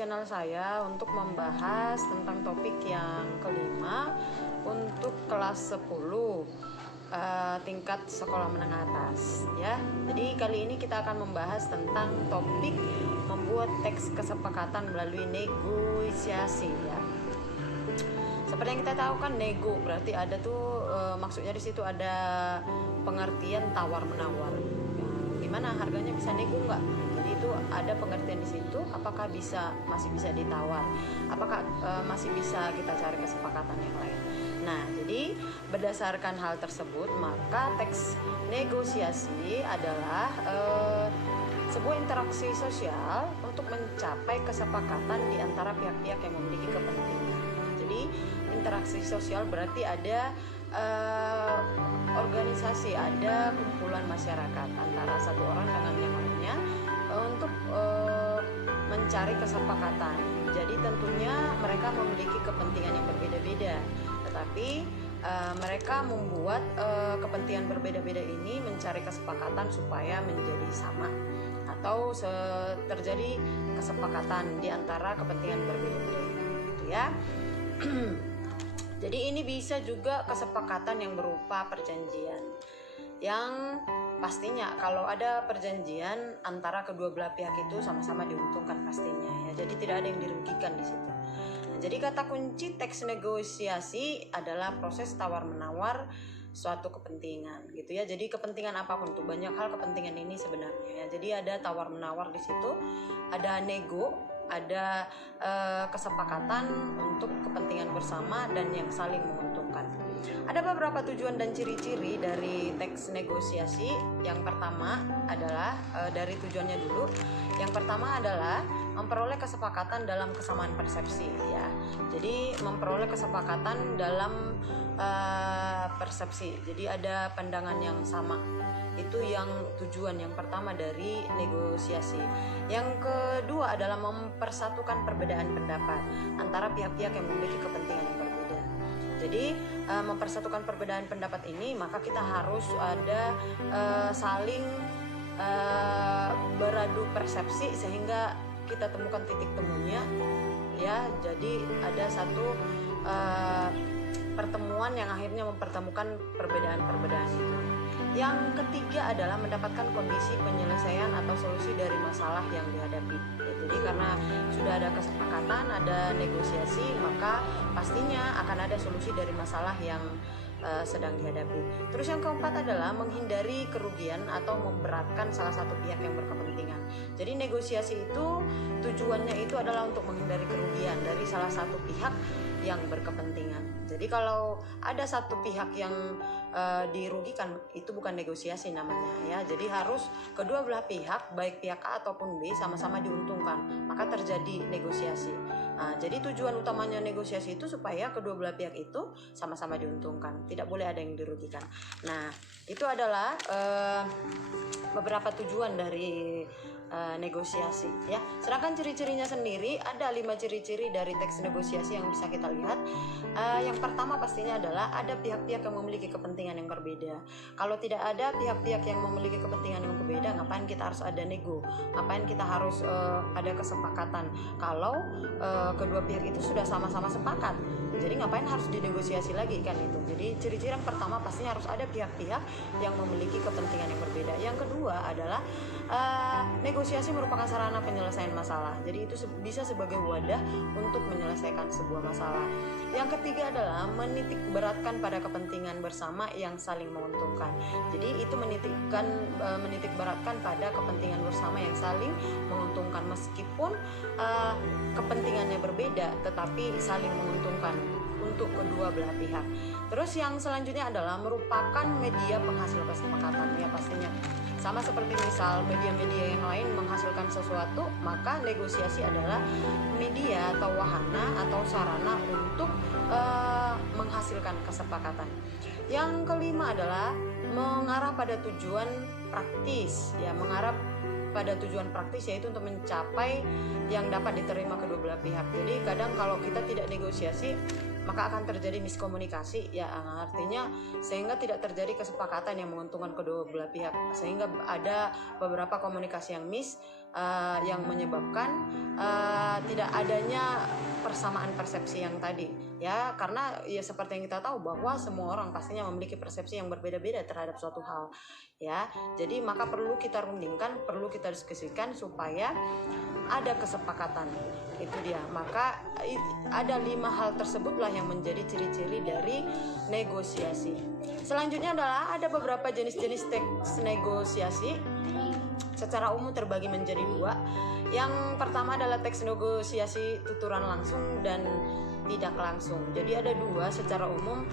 channel saya untuk membahas tentang topik yang kelima untuk kelas 10 tingkat sekolah menengah atas ya. Jadi kali ini kita akan membahas tentang topik membuat teks kesepakatan melalui negosiasi ya. Seperti yang kita tahu kan, nego berarti ada tuh maksudnya di situ ada pengertian tawar menawar. Gimana harganya, bisa nego nggak? Jadi itu ada pengertian di situ. Apakah masih bisa ditawar? Apakah masih bisa kita cari kesepakatan yang lain? Nah, jadi berdasarkan hal tersebut maka teks negosiasi adalah sebuah interaksi sosial untuk mencapai kesepakatan di antara pihak-pihak yang memiliki kepentingan. Jadi interaksi sosial berarti ada organisasi, ada kumpulan masyarakat antara satu orang dengan yang lainnya untuk mencari kesepakatan. Jadi tentunya mereka memiliki kepentingan yang berbeda-beda, tetapi mereka membuat kepentingan berbeda-beda ini mencari kesepakatan supaya menjadi sama atau terjadi kesepakatan di antara kepentingan berbeda-beda itu ya. Jadi ini bisa juga kesepakatan yang berupa perjanjian, yang pastinya kalau ada perjanjian antara kedua belah pihak itu sama-sama diuntungkan pastinya ya. Jadi tidak ada yang dirugikan di situ. Nah, jadi kata kunci teks negosiasi adalah proses tawar-menawar suatu kepentingan gitu ya. Jadi kepentingan apapun tuh, banyak hal kepentingan ini sebenarnya ya. Jadi ada tawar-menawar di situ, ada nego, ada kesepakatan untuk kepentingan bersama dan yang saling menguntungkan. Ada beberapa tujuan dan ciri-ciri dari teks negosiasi. Yang pertama adalah dari tujuannya dulu. Yang pertama adalah memperoleh kesepakatan dalam kesamaan persepsi ya. Jadi memperoleh kesepakatan dalam persepsi. Jadi ada pandangan yang sama. Itu yang tujuan yang pertama dari negosiasi. Yang kedua adalah mempersatukan perbedaan pendapat antara pihak-pihak yang memiliki kepentingan yang berbeda. Jadi mempersatukan perbedaan pendapat ini maka kita harus ada saling beradu persepsi sehingga kita temukan titik temunya ya. Jadi ada satu pertemuan yang akhirnya mempertemukan perbedaan-perbedaan itu. Yang ketiga adalah mendapatkan kondisi penyelesaian atau solusi dari masalah yang dihadapi. Ya, jadi karena sudah ada kesepakatan, ada negosiasi, maka pastinya akan ada solusi dari masalah yang sedang dihadapi. Terus yang keempat adalah menghindari kerugian atau memberatkan salah satu pihak yang berkepentingan. Jadi negosiasi itu tujuannya itu adalah untuk menghindari kerugian dari salah satu pihak yang berkepentingan. Jadi kalau ada satu pihak yang dirugikan, itu bukan negosiasi namanya ya. Jadi harus kedua belah pihak, baik pihak A ataupun B, sama-sama diuntungkan, maka terjadi negosiasi. Nah, jadi tujuan utamanya negosiasi itu supaya kedua belah pihak itu sama-sama diuntungkan, tidak boleh ada yang dirugikan. Nah, itu adalah beberapa tujuan dari negosiasi ya. Sedangkan ciri-cirinya sendiri ada 5 ciri-ciri dari teks negosiasi yang bisa kita lihat. Yang pertama pastinya adalah ada pihak-pihak yang memiliki kepentingan yang berbeda. Kalau tidak ada pihak-pihak yang memiliki kepentingan yang berbeda, ngapain kita harus ada nego? Ngapain kita harus ada kesepakatan? Kalau kedua pihak itu sudah sama-sama sepakat, jadi ngapain harus dinegosiasi lagi kan itu. Jadi ciri-ciri yang pertama pastinya harus ada pihak-pihak yang memiliki kepentingan yang berbeda. Yang kedua adalah negosiasi merupakan sarana penyelesaian masalah. Jadi itu bisa sebagai wadah untuk menyelesaikan sebuah masalah. Yang ketiga adalah menitik beratkan pada kepentingan bersama yang saling menguntungkan. Jadi itu menitik beratkan pada kepentingan bersama yang saling menguntungkan, meskipun kepentingannya berbeda tetapi saling menguntungkan untuk kedua belah pihak. Terus yang selanjutnya adalah merupakan media penghasil kesepakatan ya. Pastinya sama seperti misal media-media yang lain menghasilkan sesuatu, maka negosiasi adalah media atau wahana atau sarana untuk menghasilkan kesepakatan. Yang kelima adalah mengarah pada tujuan praktis ya, mengarah pada tujuan praktis, yaitu untuk mencapai yang dapat diterima kedua belah pihak. Jadi kadang kalau kita tidak negosiasi maka akan terjadi miskomunikasi ya, artinya sehingga tidak terjadi kesepakatan yang menguntungkan kedua belah pihak, sehingga ada beberapa komunikasi yang yang menyebabkan tidak tidak adanya persamaan persepsi yang tadi ya, karena ya seperti yang kita tahu bahwa semua orang pastinya memiliki persepsi yang berbeda-beda terhadap suatu hal ya. Jadi maka perlu kita rundingkan, perlu kita diskusikan supaya ada kesepakatan. Itu dia. Maka ada 5 hal tersebutlah yang menjadi ciri-ciri dari negosiasi. Selanjutnya adalah ada beberapa jenis-jenis teks negosiasi. Secara umum terbagi menjadi 2. Yang pertama adalah teks negosiasi tuturan langsung dan tidak langsung. Jadi ada 2 secara umum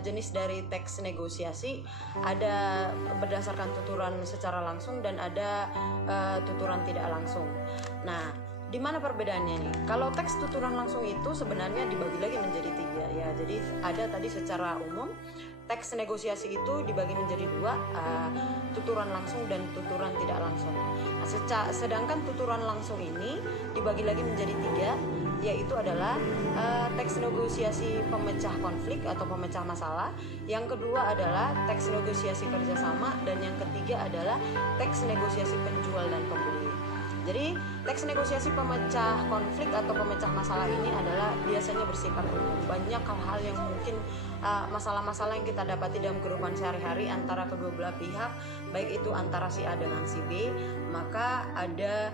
jenis dari teks negosiasi. Ada berdasarkan tuturan secara langsung dan ada tuturan tidak langsung. Nah, di mana perbedaannya nih? Kalau teks tuturan langsung itu sebenarnya dibagi lagi menjadi 3 ya. Jadi ada tadi secara umum teks negosiasi itu dibagi menjadi 2, tuturan langsung dan tuturan tidak langsung. Nah, sedangkan tuturan langsung ini dibagi lagi menjadi 3, yaitu adalah teks negosiasi pemecah konflik atau pemecah masalah. Yang kedua adalah teks negosiasi kerjasama, dan yang ketiga adalah teks negosiasi penjual dan pembeli. Jadi teks negosiasi pemecah konflik atau pemecah masalah ini adalah biasanya bersifat umum. Banyak hal-hal yang mungkin masalah-masalah yang kita dapati dalam kehidupan sehari-hari antara kedua belah pihak, baik itu antara si A dengan si B, maka ada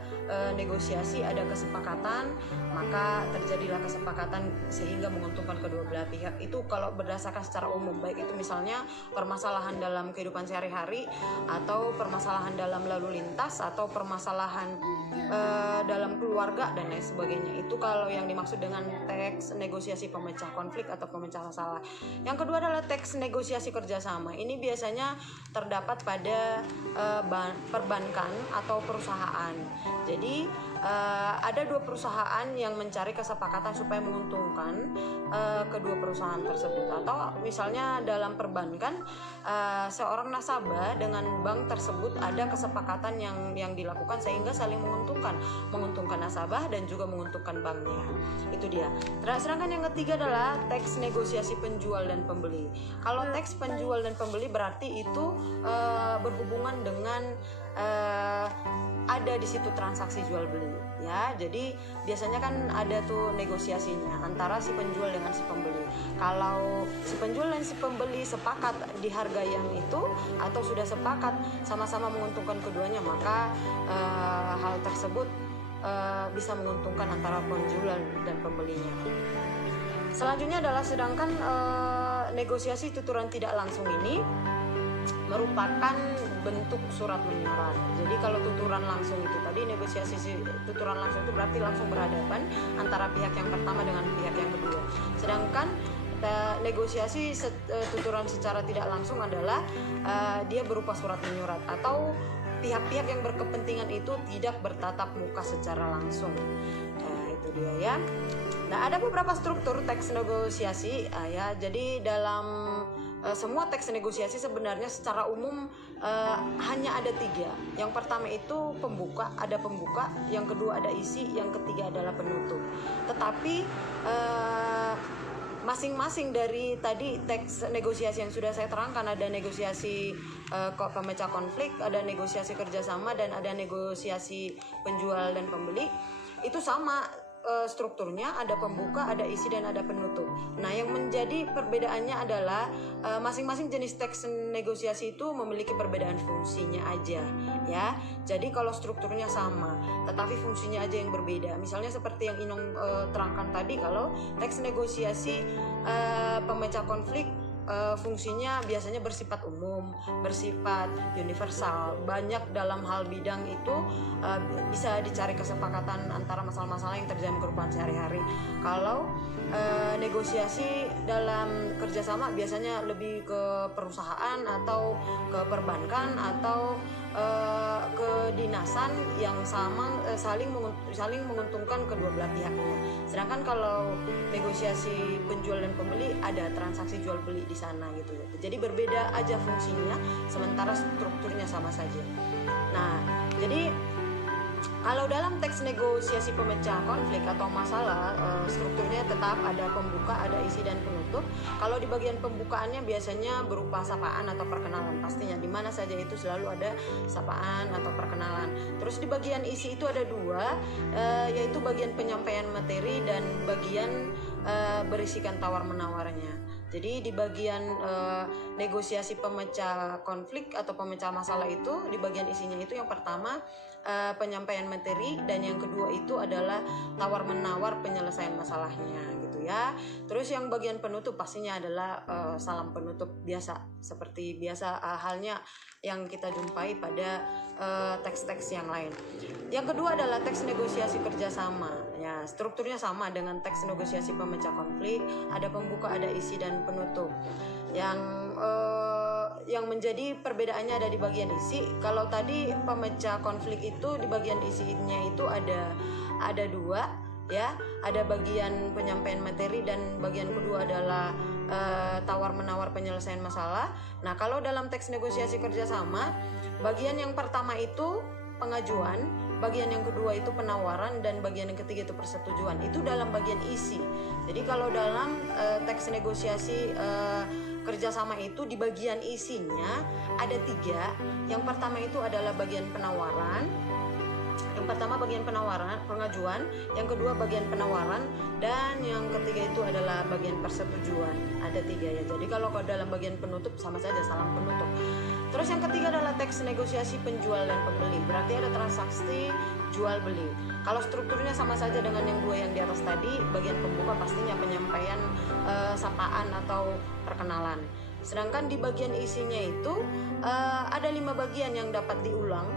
negosiasi, ada kesepakatan, maka terjadilah kesepakatan sehingga menguntungkan kedua belah pihak. Itu kalau berdasarkan secara umum, baik itu misalnya permasalahan dalam kehidupan sehari-hari, atau permasalahan dalam lalu lintas, atau permasalahan dalam keluarga dan lain sebagainya. Itu kalau yang dimaksud dengan teks negosiasi pemecah konflik atau pemecah masalah. Yang kedua adalah teks negosiasi kerjasama. Ini biasanya terdapat pada perbankan atau perusahaan. Jadi ada 2 perusahaan yang mencari kesepakatan supaya menguntungkan kedua perusahaan tersebut. Atau misalnya dalam perbankan, seorang nasabah dengan bank tersebut ada kesepakatan yang dilakukan sehingga saling menguntungkan nasabah dan juga menguntungkan banknya. Itu dia. Sedangkan yang ketiga adalah teks negosiasi penjual dan pembeli. Kalau teks penjual dan pembeli berarti itu berhubungan dengan ada di situ transaksi jual beli ya. Jadi biasanya kan ada tuh negosiasinya antara si penjual dengan si pembeli. Kalau si penjual dan si pembeli sepakat di harga yang itu atau sudah sepakat sama-sama menguntungkan keduanya, maka hal tersebut bisa menguntungkan antara penjual dan pembelinya. Selanjutnya adalah sedangkan negosiasi tuturan tidak langsung ini merupakan bentuk surat menyurat. Jadi kalau tuturan langsung itu tadi, negosiasi tuturan langsung itu berarti langsung berhadapan antara pihak yang pertama dengan pihak yang kedua. Sedangkan negosiasi tuturan secara tidak langsung adalah dia berupa surat menyurat atau pihak-pihak yang berkepentingan itu tidak bertatap muka secara langsung. Itu dia ya. Nah, ada beberapa struktur teks negosiasi ya. Jadi dalam semua teks negosiasi sebenarnya secara umum hanya ada 3. Yang pertama itu pembuka, ada pembuka. Yang kedua ada isi, yang ketiga adalah penutup. Tetapi masing-masing dari tadi teks negosiasi yang sudah saya terangkan, ada negosiasi pemecah konflik, ada negosiasi kerjasama, dan ada negosiasi penjual dan pembeli, itu sama strukturnya, ada pembuka, ada isi, dan ada penutup. Nah, yang menjadi perbedaannya adalah masing-masing jenis teks negosiasi itu memiliki perbedaan fungsinya aja ya. Jadi kalau strukturnya sama tetapi fungsinya aja yang berbeda. Misalnya seperti yang Inong terangkan tadi, kalau teks negosiasi pemecah konflik fungsinya biasanya bersifat umum, bersifat universal. Banyak dalam hal bidang itu bisa dicari kesepakatan antara masalah-masalah yang terjadi dalam kehidupan sehari-hari. Kalau negosiasi dalam kerjasama biasanya lebih ke perusahaan atau ke perbankan atau kedinasan yang saling menguntungkan kedua belah pihaknya. Sedangkan kalau negosiasi penjual dan pembeli ada transaksi jual beli di sana gitu ya. Jadi berbeda aja fungsinya, sementara strukturnya sama saja. Nah, jadi Kalau dalam teks negosiasi pemecah konflik atau masalah, strukturnya tetap ada pembuka, ada isi dan penutup. Kalau di bagian pembukaannya biasanya berupa sapaan atau perkenalan, pastinya di mana saja itu selalu ada sapaan atau perkenalan. Terus di bagian isi itu ada dua, yaitu bagian penyampaian materi dan bagian berisikan tawar-menawarnya. Jadi di bagian negosiasi pemecah konflik atau pemecah masalah itu, di bagian isinya itu yang pertama penyampaian materi dan yang kedua itu adalah tawar-menawar penyelesaian masalahnya gitu ya. Terus yang bagian penutup pastinya adalah salam penutup biasa, seperti biasa halnya yang kita jumpai pada teks-teks yang lain. Yang kedua adalah teks negosiasi kerjasama. Ya, strukturnya sama dengan teks negosiasi pemecah konflik, ada pembuka, ada isi dan penutup. Yang menjadi perbedaannya ada di bagian isi. Kalau tadi pemecah konflik itu di bagian isinya itu ada dua, ya, ada bagian penyampaian materi dan bagian kedua adalah tawar-menawar penyelesaian masalah. Nah, kalau dalam teks negosiasi kerjasama, bagian yang pertama itu pengajuan, bagian yang kedua itu penawaran, dan bagian yang ketiga itu persetujuan. Itu dalam bagian isi. Jadi kalau dalam teks negosiasi kerjasama itu di bagian isinya ada tiga. Yang pertama itu adalah bagian penawaran. Yang pertama bagian penawaran, pengajuan, yang kedua bagian penawaran, dan yang ketiga itu adalah bagian persetujuan. Ada tiga ya. Jadi kalau dalam bagian penutup sama saja, salam penutup. Terus yang ketiga adalah teks negosiasi penjual dan pembeli. Berarti ada transaksi jual beli. Kalau strukturnya sama saja dengan yang dua yang di atas tadi, bagian pembuka pastinya penyampaian sapaan atau perkenalan. Sedangkan di bagian isinya itu ada 5 bagian yang dapat diulang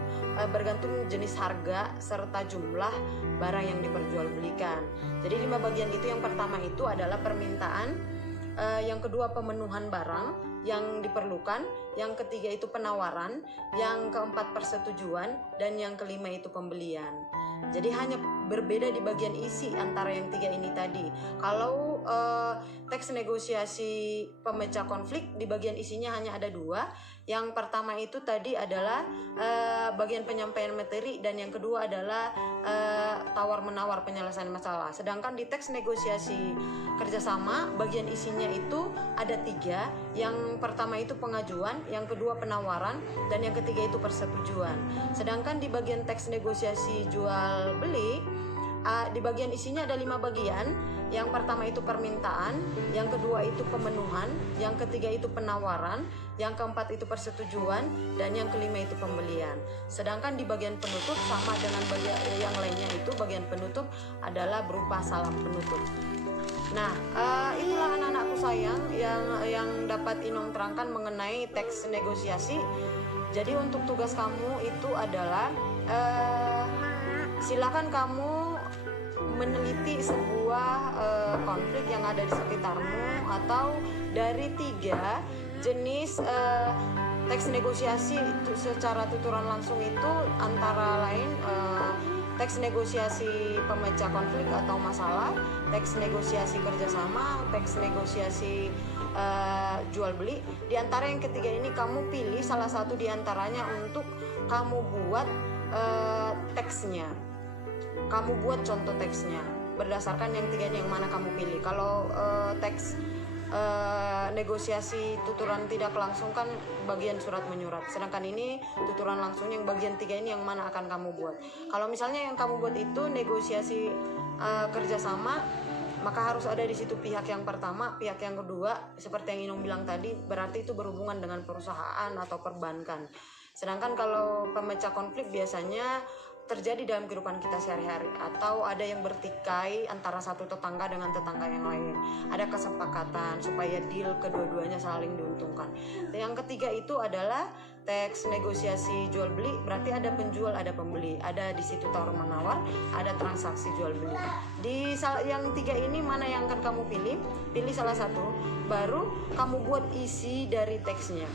bergantung jenis harga serta jumlah barang yang diperjualbelikan. Jadi 5 bagian itu, yang pertama itu adalah permintaan, yang kedua pemenuhan barang yang diperlukan, yang ketiga itu penawaran, yang keempat persetujuan, dan yang kelima itu pembelian. Jadi hanya berbeda di bagian isi antara yang tiga ini tadi. Kalau teks negosiasi pemecah konflik di bagian isinya hanya ada dua. Yang pertama itu tadi adalah bagian penyampaian materi, dan yang kedua adalah tawar-menawar penyelesaian masalah. Sedangkan di teks negosiasi kerjasama bagian isinya itu ada tiga. Yang pertama itu pengajuan, yang kedua penawaran, dan yang ketiga itu persetujuan. Sedangkan di bagian teks negosiasi jual beli di bagian isinya ada 5 bagian. Yang pertama itu permintaan, yang kedua itu pemenuhan, yang ketiga itu penawaran, yang keempat itu persetujuan, dan yang kelima itu pembelian. Sedangkan di bagian penutup sama dengan bagian yang lainnya, itu bagian penutup adalah berupa salam penutup. Nah, itulah anak-anakku sayang yang dapat Inong terangkan mengenai teks negosiasi. Jadi untuk tugas kamu itu adalah silakan kamu meneliti sebuah konflik yang ada di sekitarmu, atau dari 3 jenis teks negosiasi itu secara tuturan langsung itu antara lain teks negosiasi pemecah konflik atau masalah, teks negosiasi kerjasama, teks negosiasi jual beli. Di antara yang ketiga ini kamu pilih salah satu di antaranya untuk kamu buat teksnya. Kamu buat contoh teksnya berdasarkan yang tiga ini, yang mana kamu pilih. Kalau teks negosiasi tuturan tidak langsung kan bagian surat menyurat, sedangkan ini tuturan langsung yang bagian 3 ini yang mana akan kamu buat. Kalau misalnya yang kamu buat itu negosiasi kerjasama, maka harus ada di situ pihak yang pertama, pihak yang kedua, seperti yang Inung bilang tadi, berarti itu berhubungan dengan perusahaan atau perbankan. Sedangkan kalau pemecah konflik biasanya terjadi dalam kehidupan kita sehari-hari, atau ada yang bertikai antara satu tetangga dengan tetangga yang lain. Ada kesepakatan supaya deal kedua-duanya saling diuntungkan. Yang ketiga itu adalah teks negosiasi jual beli, berarti ada penjual, ada pembeli, ada di situ tawar-menawar, ada transaksi jual beli. Di yang 3 ini mana yang akan kamu pilih? Pilih salah satu, baru kamu buat isi dari teksnya.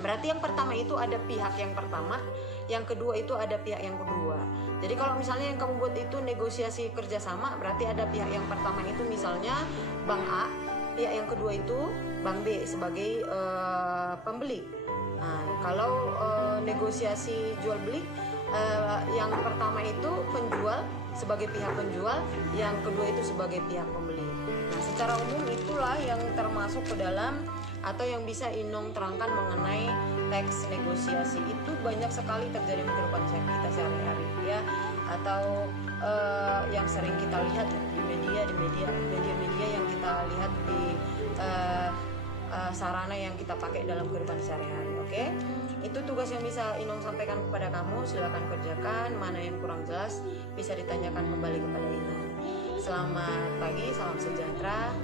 Berarti yang pertama itu ada pihak yang pertama, yang kedua itu ada pihak yang kedua. Jadi kalau misalnya yang kamu buat itu negosiasi kerjasama, berarti ada pihak yang pertama itu misalnya Bank A, pihak yang kedua itu Bank B sebagai pembeli. Nah, kalau negosiasi jual beli Yang pertama itu penjual sebagai pihak penjual, yang kedua itu sebagai pihak pembeli. Nah, secara umum itulah yang termasuk ke dalam atau yang bisa Inung terangkan mengenai teks negosiasi. Itu banyak sekali terjadi di kehidupan kita sehari-hari ya, atau yang sering kita lihat di media yang kita lihat di sarana yang kita pakai dalam kehidupan sehari-hari. Oke? Itu tugas yang bisa Inung sampaikan kepada kamu. Silakan kerjakan. Mana yang kurang jelas bisa ditanyakan kembali kepada Inung. Selamat pagi, salam sejahtera.